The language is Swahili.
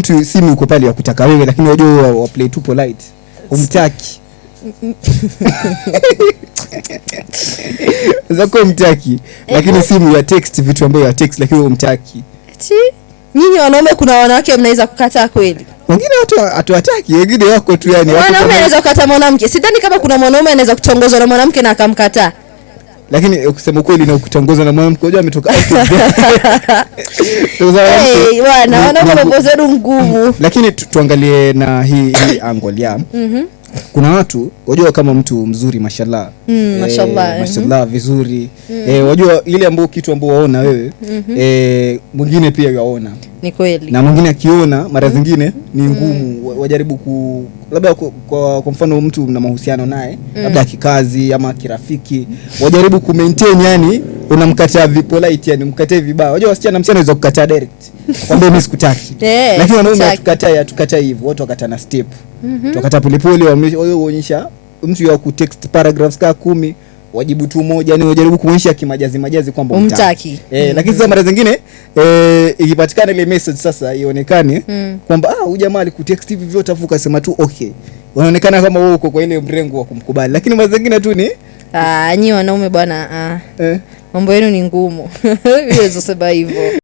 mtu simu uko pale ya kutaka wewe, lakini unajua wa play too polite, umtaki zako umtaki, lakini simu ya text, vitu ambavyo ya text, lakini umtaki. Nyinyi wanaume kuna wanawake mnaweza kukataa kweli? Wengine hatuwataki, wengine wako tu yani. Wanaume anaweza kukataa mwanamke. Sidhani kama kuna mwanaume anaweza kutongozwa na mwanamke na akamkataa. Lakini kusema kweli na kutongozwa na mwanamke unajua ametoka bwana, wanaume mambo zenu ngumu. Lakini tuangalie na hii angle ya kuna watu wajua kama mtu mzuri mashallah, mashallah vizuri, wajua ile ambayo kitu ambayo waona wewe mwingine pia yaona. Ni kweli. Na mwingine akiona mara zingine ni ngumu, wajaribu labda kwa mfano mtu na mahusiano naye labda kikazi ama kirafiki, wajaribu ku maintain, yani unamkataa polite, yani mkatae vibaya. Wajua wasichana msichana anaweza kukataa direct kwamba mimi sikutaki, lakini wanaume tukataa hivyo, watu wakatana step, tukata polepole, waonyesha mtu ya ku text paragraphs ka 10 wajibu tu moja, ni wajaribu kuonyesha kimajazi kwamba umtaki. Lakini sasa mara zingine ikipatikana ile message sasa ionekane kwamba huyu jamaa alikutext hivi vyote afu ukasema tu okay, unaonekana kama wewe uko kwa ile mrengo wa kumkubali, lakini mara zingine tu ni nyinyi wanaume bwana mambo yenu ni ngumu. Hiyo sasa hivyo.